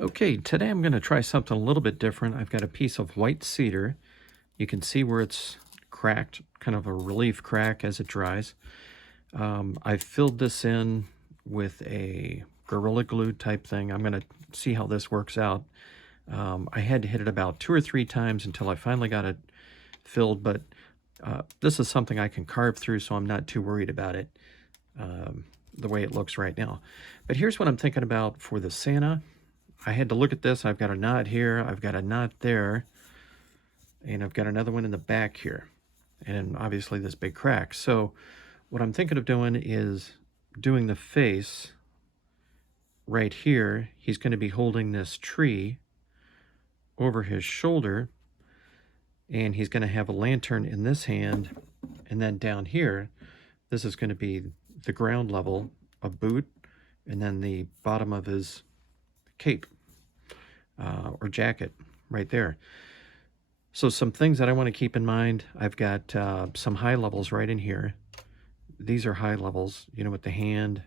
Okay, today I'm going to try something a little bit different. I've got a piece of white cedar. You can see where it's cracked, kind of a relief crack as it dries. I've filled this in with a Gorilla Glue type thing. I'm going to see how this works out. I had to hit it about 2 or 3 times until I finally got it filled, but this is something I can carve through, so I'm not too worried about it the way it looks right now. But here's what I'm thinking about for the Santa. I had to look at this. I've got a knot here, I've got a knot there, and I've got another one in the back here, and obviously this big crack. So what I'm thinking of doing is doing the face right here. He's going to be holding this tree over his shoulder, and he's going to have a lantern in this hand, and then down here, this is going to be the ground level, a boot, and then the bottom of his cape or jacket right there. So some things that I want to keep in mind, I've got some high levels right in here. These are high levels, you know, with the hand,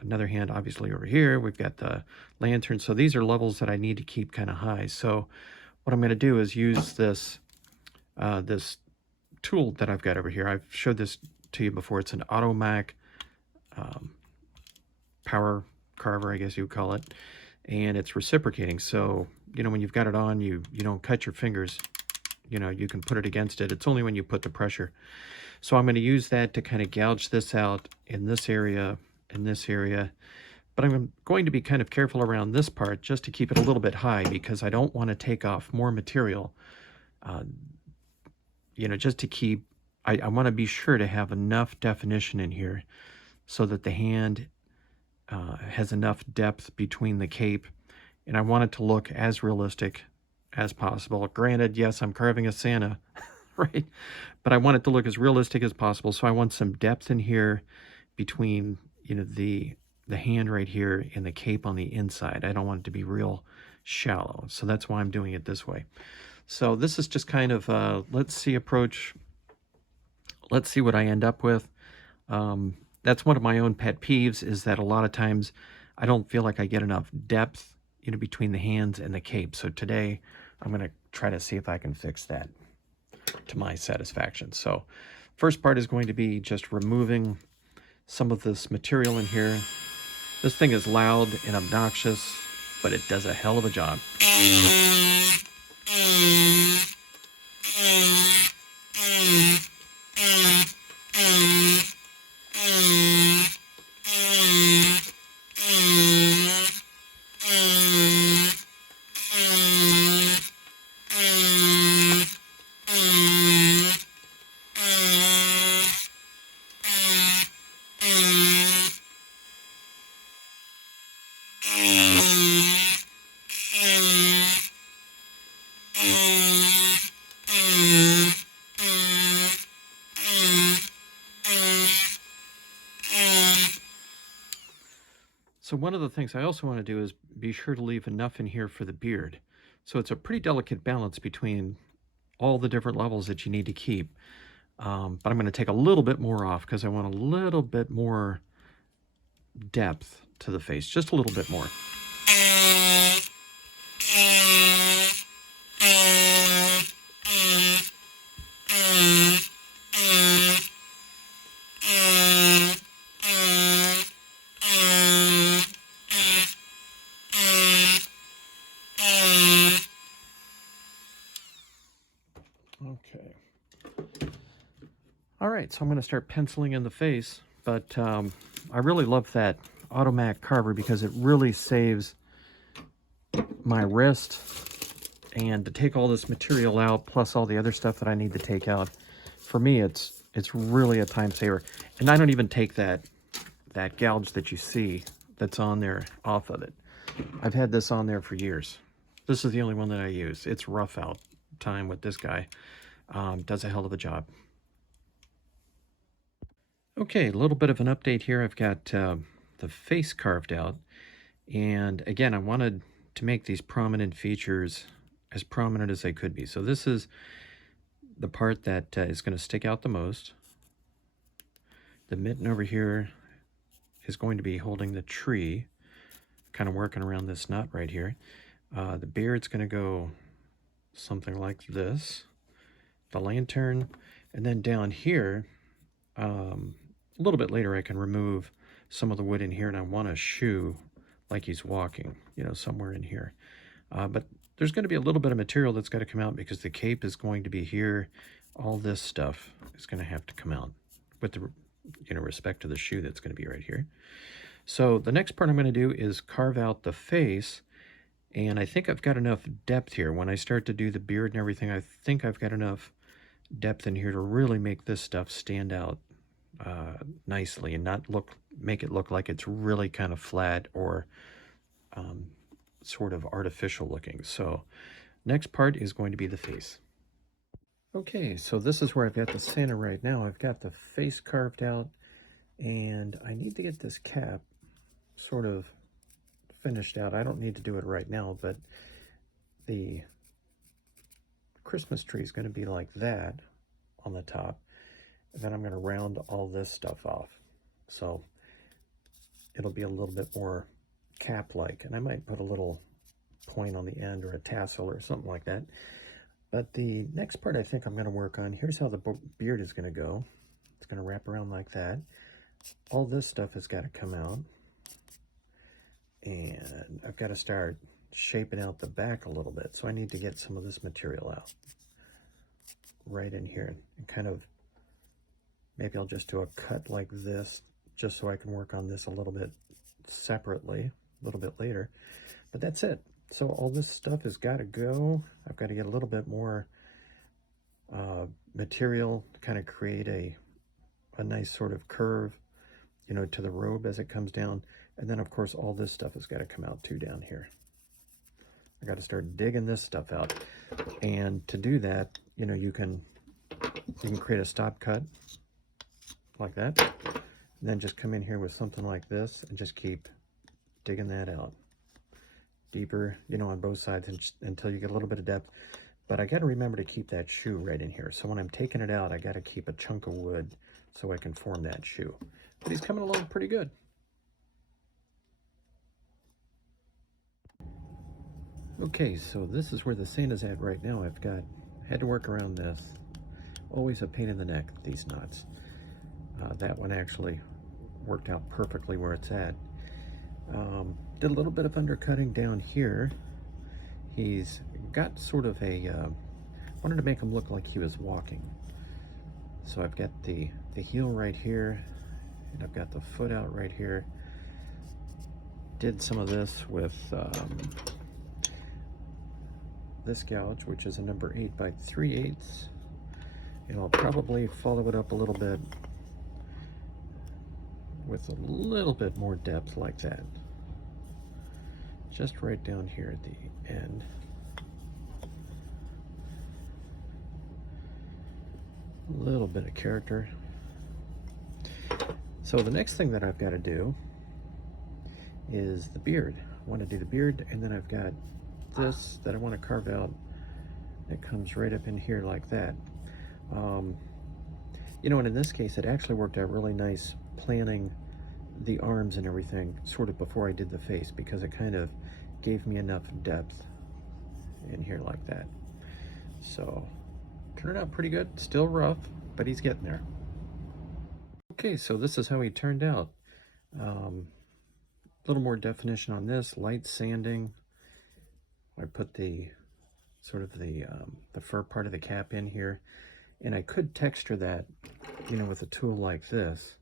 another hand obviously over here. We've got the lantern. So these are levels that I need to keep kind of high. So what I'm going to do is use this this tool that I've got over here. I've showed this to you before. It's an Automach Power Carver, I guess you would call it. And it's reciprocating, so you know when you've got it on, you don't cut your fingers. You know, you can put it against it. It's only when you put the pressure. So I'm going to use that to kind of gouge this out in this area, but I'm going to be kind of careful around this part just to keep it a little bit high, because I don't want to take off more material. You know, just to keep, I want to be sure to have enough definition in here so that the hand has enough depth between the cape, and I want it to look as realistic as possible. Granted, yes, I'm carving a Santa, right? But I want it to look as realistic as possible, so I want some depth in here between, you know, the hand right here and the cape on the inside. I don't want it to be real shallow, so that's why I'm doing it this way. So this is just kind of let's see approach. Let's see what I end up with. That's one of my own pet peeves, is that a lot of times I don't feel like I get enough depth, you know, between the hands and the cape. So today I'm going to try to see if I can fix that to my satisfaction. So first part is going to be just removing some of this material in here. This thing is loud and obnoxious, but it does a hell of a job. So one of the things I also want to do is be sure to leave enough in here for the beard. So it's a pretty delicate balance between all the different levels that you need to keep. But I'm going to take a little bit more off because I want a little bit more depth to the face, just a little bit more. Okay. All right, so I'm going to start penciling in the face, but I really love that Automach Carver because it really saves my wrist, and to take all this material out plus all the other stuff that I need to take out, for me it's really a time saver. And I don't even take that gouge that you see that's on there off of it. I've had this on there for years. This is the only one that I use. It's rough out time with this guy. Does a hell of a job. Okay, a little bit of an update here. I've got the face carved out, and again, I wanted to make these prominent features as prominent as they could be. So this is the part that is going to stick out the most. The mitten over here is going to be holding the tree, kind of working around this knot right here. The beard's going to go something like this. The lantern, and then down here, a little bit later I can remove some of the wood in here, and I want a shoe like he's walking, you know, somewhere in here. But there's going to be a little bit of material that's got to come out because the cape is going to be here. All this stuff is going to have to come out with the, you know, respect to the shoe that's going to be right here. So the next part I'm going to do is carve out the face, and I think I've got enough depth here. When I start to do the beard and everything, I think I've got enough depth in here to really make this stuff stand out nicely and not make it look like it's really kind of flat or sort of artificial looking. So next part is going to be the face. Okay, so this is where I've got the Santa right now. I've got the face carved out, and I need to get this cap sort of finished out. I don't need to do it right now, but the Christmas tree is going to be like that on the top, and then I'm going to round all this stuff off. So it'll be a little bit more cap-like, and I might put a little point on the end or a tassel or something like that. But the next part I think I'm going to work on, here's how the beard is going to go. It's going to wrap around like that. All this stuff has got to come out. And I've got to start shaping out the back a little bit. So I need to get some of this material out right in here. And kind of, maybe I'll just do a cut like this, just so I can work on this a little bit separately, a little bit later. But that's it. So all this stuff has got to go. I've got to get a little bit more material to kind of create a nice sort of curve, you know, to the robe as it comes down. And then, of course, all this stuff has got to come out too down here. I got to start digging this stuff out. And to do that, you know, you can create a stop cut like that. And then just come in here with something like this and just keep digging that out. Deeper, you know, on both sides until you get a little bit of depth. But I got to remember to keep that shoe right in here. So when I'm taking it out, I got to keep a chunk of wood so I can form that shoe. But he's coming along pretty good. Okay, so this is where the Santa's at right now. Had to work around this. Always a pain in the neck, these knots. That one actually worked out perfectly where it's at. Did a little bit of undercutting down here. He's got sort of wanted to make him look like he was walking. So I've got the heel right here, and I've got the foot out right here. Did some of this with this gouge, which is a number 8 by 3/8. And I'll probably follow it up a little bit with a little bit more depth like that. Just right down here at the end. A little bit of character. So the next thing that I've got to do is the beard. I want to do the beard, and then I've got this that I want to carve out. It comes right up in here like that. You know, and in this case, it actually worked out really nice planning the arms and everything sort of before I did the face, because it kind of gave me enough depth in here like that. So turned out pretty good. Still rough, but he's getting there. Okay, so this is how he turned out. A little more definition on this, light sanding. I put the sort of the fur part of the cap in here, and I could texture that, you know, with a tool like this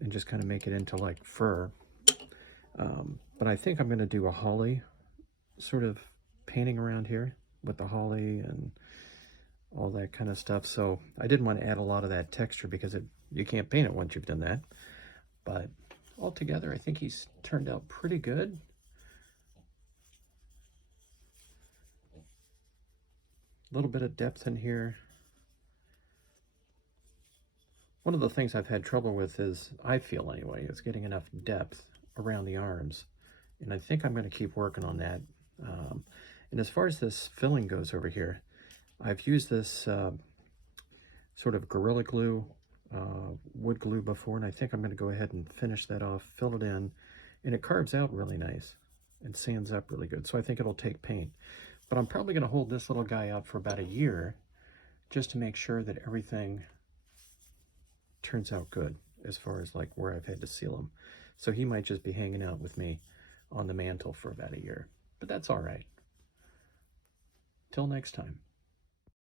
and just kind of make it into like fur. But I think I'm going to do a holly sort of painting around here with the holly and all that kind of stuff. So I didn't want to add a lot of that texture because you can't paint it once you've done that. But altogether, I think he's turned out pretty good. A little bit of depth in here. One of the things I've had trouble with is, I feel anyway, is getting enough depth around the arms. And I think I'm going to keep working on that. And as far as this filling goes over here, I've used this sort of Gorilla Glue, wood glue before, and I think I'm going to go ahead and finish that off, fill it in, and it carves out really nice and sands up really good. So I think it'll take paint. But I'm probably going to hold this little guy out for about a year just to make sure that everything turns out good as far as like where I've had to seal him. So he might just be hanging out with me on the mantle for about a year, but that's all right. Till next time.